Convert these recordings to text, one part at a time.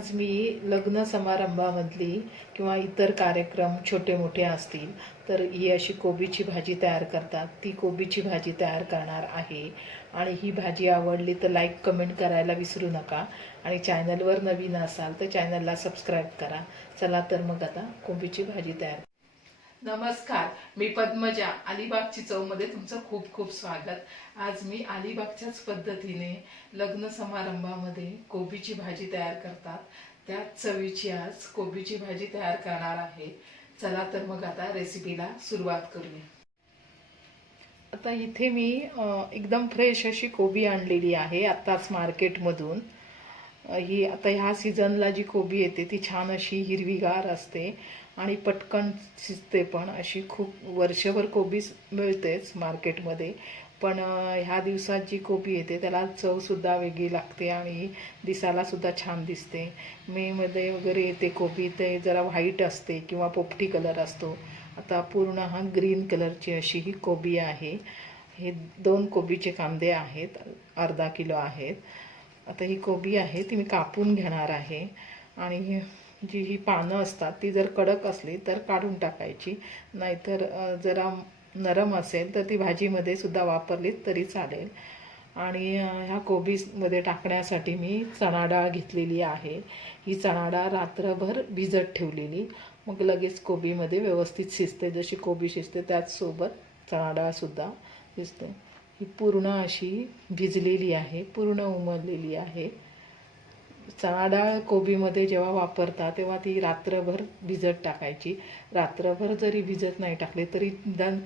आज मी लग्न समारंभामधली किंवा इतर कार्यक्रम छोटे मोठे असतील तर ही अशी कोबीची भाजी तयार करतात. ती कोबीची भाजी तयार करणार आहे. आणि ही भाजी आवडली तर लाईक कमेंट करायला विसरू नका. आणि चॅनलवर नवीन असाल तर चॅनलला सबस्क्राईब करा. चला तर मग आता कोबीची भाजी तयार नमस्कार. मी पद्मजा. अलिबागची चवमध्ये तुमचं खूप खूप स्वागत. आज मी अलिबागच्याच पद्धतीने लग्न समारंभामध्ये कोबीची भाजी तयार करतात. त्याच चवीची आज कोबीची भाजी तयार करणार आहे. चला तर मग आता रेसिपीला सुरुवात करूया. आता इथे मी एकदम फ्रेश अशी कोबी आणलेली आहे आत्ताच मार्केटमधून ही आता ह्या सीझनला जी कोबी येते ती छान अशी हिरवीगार असते आणि पटकन शिजते पण. अशी खूप वर्षभर कोबी मिळतेच मार्केटमध्ये. पण ह्या दिवसात जी कोबी येते त्याला चवसुद्धा वेगळी लागते आणि दिसायलासुद्धा छान दिसते. मेमध्ये वगैरे येते कोबी ते जरा व्हाईट असते किंवा पोपटी कलर असतो. आता पूर्ण हा ग्रीन कलरची अशी ही कोबी आहे. हे दोन कोबीचे कांदे आहेत अर्धा किलो आहेत. आता ही कोबी आहे ती मी कापून घेणार आहे. आणि जी ही पानं असतात ती जर कडक असली तर काढून टाकायची. नाहीतर जरा नरम असेल तर ती भाजीमध्ये सुद्धा वापरलीत तरी चालेल. आणि ह्या कोबीमध्ये टाकण्यासाठी मी चणा डाळ घेतलेली आहे. ही चणा डाळ रात्रभर भिजत ठेवलेली. मग लगेच कोबीमध्ये व्यवस्थित शिजते. जशी कोबी शिजते त्याचसोबत चणा डाळसुद्धा शिजते. ही पूर्ण अशी भिजलेली आहे पूर्ण उमललेली आहे. चणा डाळ कोबीमध्ये जेव्हा वापरता तेव्हा ती रात्रभर भिजत टाकायची. रात्रभर जरी भिजत नाही टाकले तरी निदान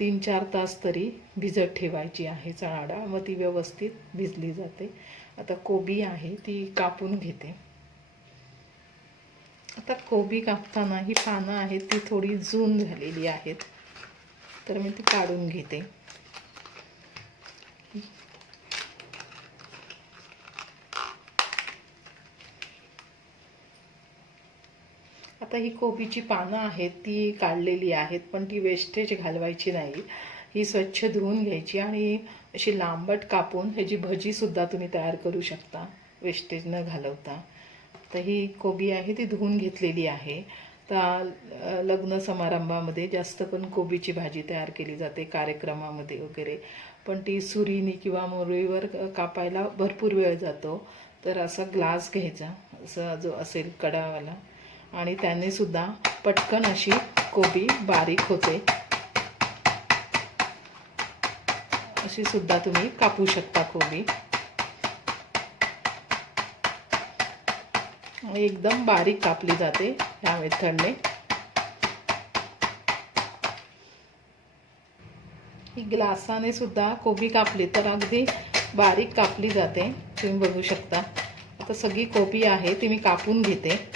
तीन चार तास तरी भिजत ठेवायची आहे चणा डाळ मग ती व्यवस्थित भिजली जाते. आता कोबी आहे ती कापून घेते. आता कोबी कापताना ही पानं आहेत ती थोडी जून झालेली आहेत. तर मी ती काढून घेते. आता ही कोबीची पानं आहेत ती काढलेली आहेत पण ती वेस्टेज घालवायची नाही. ही स्वच्छ धुवून घ्यायची आणि अशी लांबट कापून ह्याची भजीसुद्धा तुम्ही तयार करू शकता वेस्टेज न घालवता. तर ही कोबी आहे ती धुवून घेतलेली आहे. तर लग्न समारंभामध्ये जास्त पण कोबीची भाजी तयार केली जाते कार्यक्रमामध्ये वगैरे. पण ती सुरीनी किंवा मोरीवर कापायला भरपूर वेळ जातो. तर असा ग्लास घ्यायचा असा जो असेल कडावाला. आणि त्याने सुद्धा पटकन अशी कोबी बारीक होते. अशी सुद्धा तुम्ही कापू शकता कोबी. एकदम बारीक कापली जाते ह्या मेथडने. ही ग्लासाने सुद्धा कोबी कापली तर अगदी बारीक कापली जाते. तुम्ही बघू शकता. आता सगळी कोबी आहे ती मी कापून घेते.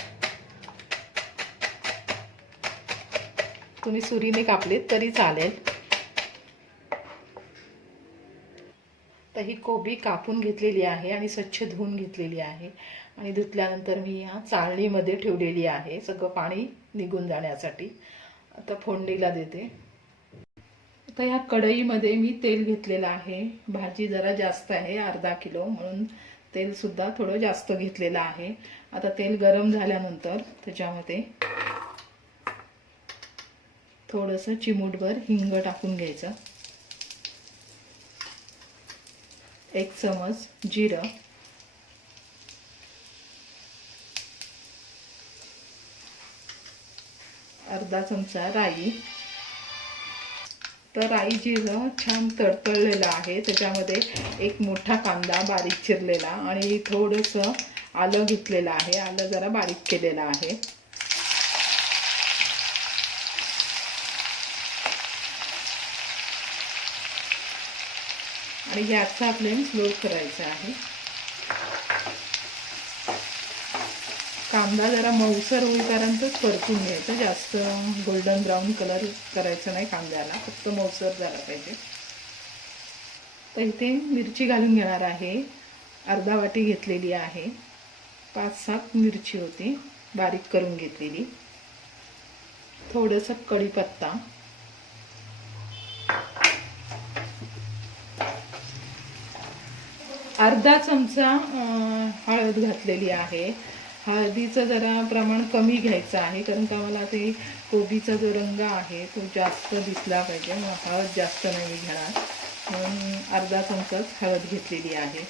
तुम्ही सुरीने कापलीत तरी चालेल. तर ही कोबी कापून घेतलेली आहे आणि स्वच्छ धुवून घेतलेली आहे. आणि धुतल्यानंतर मी ह्या चाळणीमध्ये ठेवलेली आहे. सगळं पाणी निघून जाण्यासाठी. आता फोडणीला देते. आता ह्या कढईमध्ये मी तेल घेतलेलं आहे. भाजी जरा जास्त आहे अर्धा किलो. म्हणून तेल सुद्धा थोडं जास्त घेतलेलं आहे. आता तेल गरम झाल्यानंतर त्याच्यामध्ये थोडंसं चिमूटभर हिंग टाकून घ्यायचं. एक चमच जिरं. अर्धा चमचा राई. तर राई जिरं छान तडतळलेलं आहे त्याच्यामध्ये एक मोठा कांदा बारीक चिरलेला आणि थोडंसं आलं घेतलेलं आहे आलं जरा बारीक केलेलं आहे. आणि गॅसचा फ्लेम स्लो करायचा आहे. कांदा जरा मऊसर होईपर्यंतच परतून घ्यायचा. जास्त गोल्डन ब्राऊन कलर करायचं नाही कांद्याला. फक्त मऊसर झाला पाहिजे. तर इथे मिरची घालून घेणार आहे. अर्धा वाटी घेतलेली आहे. पाच सात मिरची होती. बारीक करून घेतलेली. थोडंसं कढीपत्ता. अर्धा चमचा हळद घातलेली आहे. हळदीचं जरा प्रमाण कमी घ्यायचं आहे कारण का मला ते कोबीचा जो रंग आहे तो जास्त दिसला पाहिजे. मग हळद जास्त नाही घेणार. म्हणून अर्धा चमचाच हळद घेतलेली आहे.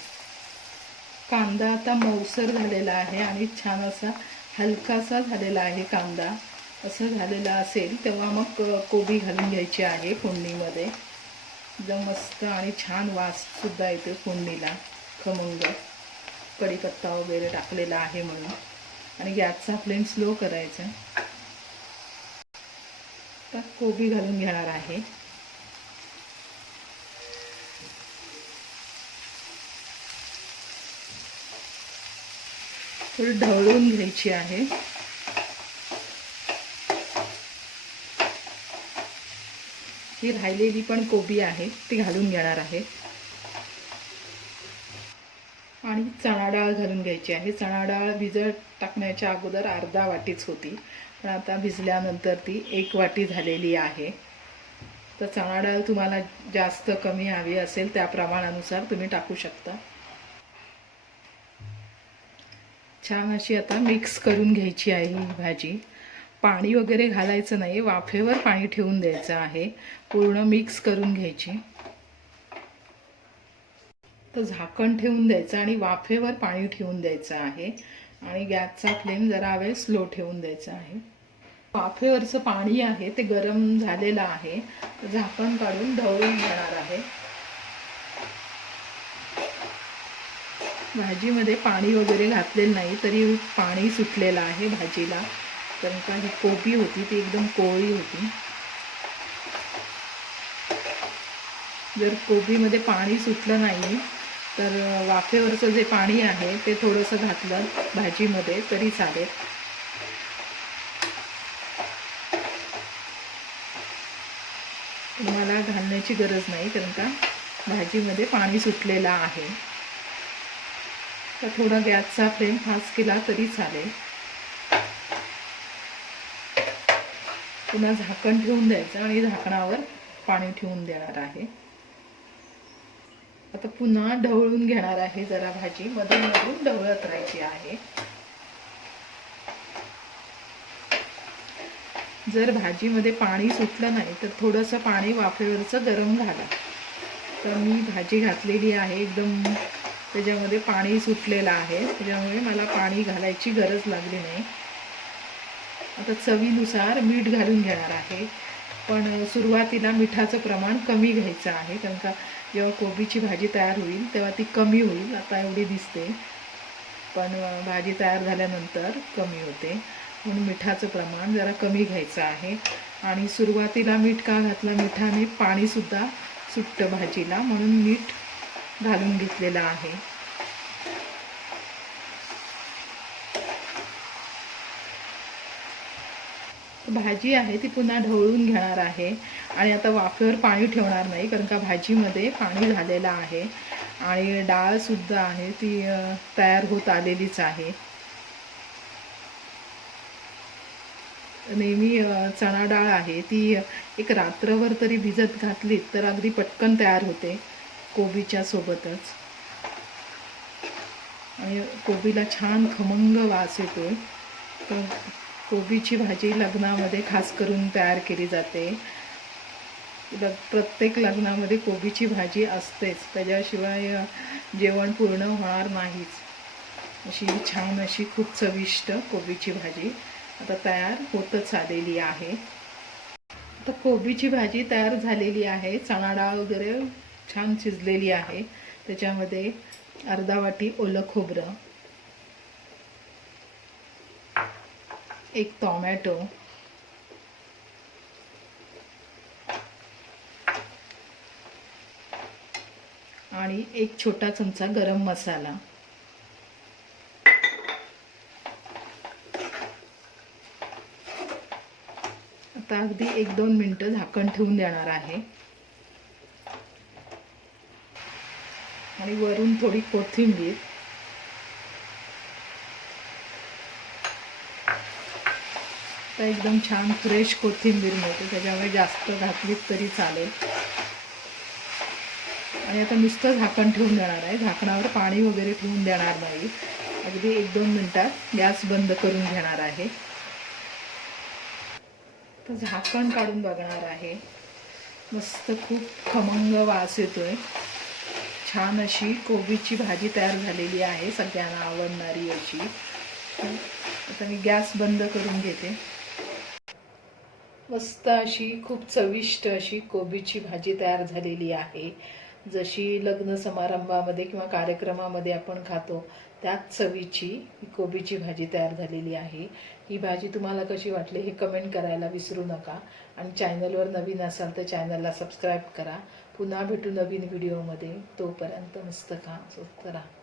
कांदा आता मऊसर झालेला आहे आणि छान असा हलकासा झालेला आहे कांदा. असं झालेला असेल तेव्हा मग कोबी घालून घ्यायची आहे फोडणीमध्ये. एकदम मस्त आणि छान वाससुद्धा येतो फोडणीला. खमंग कढीपत्ता वगैरे टाकलेला आहे म्हणून. आणि गॅसचा फ्लेम स्लो करायचा. तर कोबी घालून घेणार आहे. थोडी ढवळून घ्यायची आहे. ही राहिलेली पण कोबी आहे ती घालून घेणार आहे. आणि चणा डाळ घालून घ्यायची आहे. चणा डाळ भिजत टाकण्याच्या अगोदर अर्धा वाटीच होती. पण आता भिजल्यानंतर ती एक वाटी झालेली आहे. तर चणा डाळ तुम्हाला जास्त कमी हवी असेल त्या प्रमाणानुसार तुम्ही टाकू शकता. छान अशी आता मिक्स करून घ्यायची आहे ही भाजी. पाणी वगैरे घालायचं नाही. वाफेवर पाणी ठेवून द्यायचं आहे. पूर्ण मिक्स करून घ्यायची. तर झाकण ठेवून द्यायचं आणि वाफेवर पाणी ठेवून द्यायचं आहे. आणि गॅसचा फ्लेम जरा वेळ स्लो ठेवून द्यायचा आहे. वाफेवरचं पाणी आहे ते गरम झालेलं आहे. झाकण काढून ढवळून घेणार आहे. भाजीमध्ये पाणी वगैरे घातलेलं नाही तरी पाणी सुटलेलं आहे भाजीला. कारण का ही कोबी होती ती एकदम कोवळी होती. जर कोबीमध्ये पाणी सुटलं नाही तर वाफेवरचं जे पाणी आहे ते थोडंसं घातलं भाजीमध्ये तरी चालेल. तुम्हाला घालण्याची गरज नाही कारण का भाजीमध्ये पाणी सुटलेलं आहे. तर थोडा गॅसचा फ्लेम फास्ट केला तरी चालेल. पुन्हा झाकण ठेवून द्यायचं आणि झाकणावर पाणी ठेवून देणार आहे. आता पुन्हा ढवळून घेणार आहे जरा भाजी. मधून मधून ढवळत राहायची आहे. जर भाजीमध्ये पाणी सुटलं नाही तर थोडंसं पाणी वाफेवरचं गरम घाला. तर मी भाजी घातलेली आहे एकदम. त्याच्यामध्ये पाणी सुटलेलं आहे. त्याच्यामुळे मला पाणी घालायची गरज लागली नाही. आता चवीनुसार मीठ घालून घेणार आहे. पण सुरुवातीला मिठाचं प्रमाण कमी घ्यायचं आहे. कारण का जेव्हा कोबीची भाजी तयार होईल तेव्हा ती कमी होईल. आता एवढी दिसते. पण भाजी तयार झाल्यानंतर कमी होते. म्हणून मिठाचं प्रमाण जरा कमी घ्यायचं आहे. आणि सुरुवातीला मीठ का घातलं? मिठाने पाणीसुद्धा सुटतं भाजीला म्हणून मीठ घालून घेतलेलं आहे. भाजी आहे ती पुन्हा ढवळून घेणार आहे. आणि आता वाफेवर पाणी ठेवणार नाही कारण का भाजीमध्ये पाणी झालेलं आहे. आणि डाळसुद्धा आहे ती तयार होत आलेलीच आहे. नेहमी चणा डाळ आहे ती एक रात्रभर तरी भिजत घातली तर अगदी पटकन तयार होते कोबीच्या सोबतच. आणि कोबीला छान खमंग वास येतो तर कोबीची भाजी लग्नामध्ये खास करून तयार केली जाते. ल प्रत्येक लग्नामध्ये कोबीची भाजी असतेच. त्याच्याशिवाय जेवण पूर्ण होणार नाहीच. अशी छान अशी खूप चविष्ट कोबीची भाजी आता तयार होतच आलेली आहे. आता कोबीची भाजी तयार झालेली आहे. चणा डाळ वगैरे छान शिजलेली आहे. त्याच्यामध्ये अर्धा वाटी ओलं खोबरं एक टॉमॅटो आणि एक छोटा चमचा गरम मसाला. आता अगदी एक दोन मिनटं झाकण ठेवून देणार आहे. आणि वरून थोडी कोथिंबीर. आता एकदम छान फ्रेश कोथिंबीर मिळते. त्याच्यामुळे जास्त घातलीत तरी चालेल. आणि आता नुसतं झाकण ठेवून देणार आहे. झाकणावर पाणी वगैरे ठेवून देणार नाही. अगदी एक दोन मिनिटात गॅस बंद करून घेणार आहे. तर झाकण काढून बघणार आहे. मस्त खूप खमंग वास येतोय. छान अशी कोबीची भाजी तयार झालेली आहे. सगळ्यांना आवडणारी अशी. आता मी गॅस बंद करून घेते. मस्त अशी खूप चविष्ट अशी कोबीची भाजी तयार झालेली आहे. जशी लग्न समारंभामध्ये किंवा कार्यक्रमामध्ये आपण खातो त्याच चवीची ही कोबीची भाजी तयार झालेली आहे. ही भाजी तुम्हाला कशी वाटली हे कमेंट करायला विसरू नका. आणि चॅनलवर नवीन असाल तर चॅनलला सबस्क्राईब करा. पुन्हा भेटू नवीन व्हिडिओमध्ये तोपर्यंत मस्त खा स्वस्त राहा.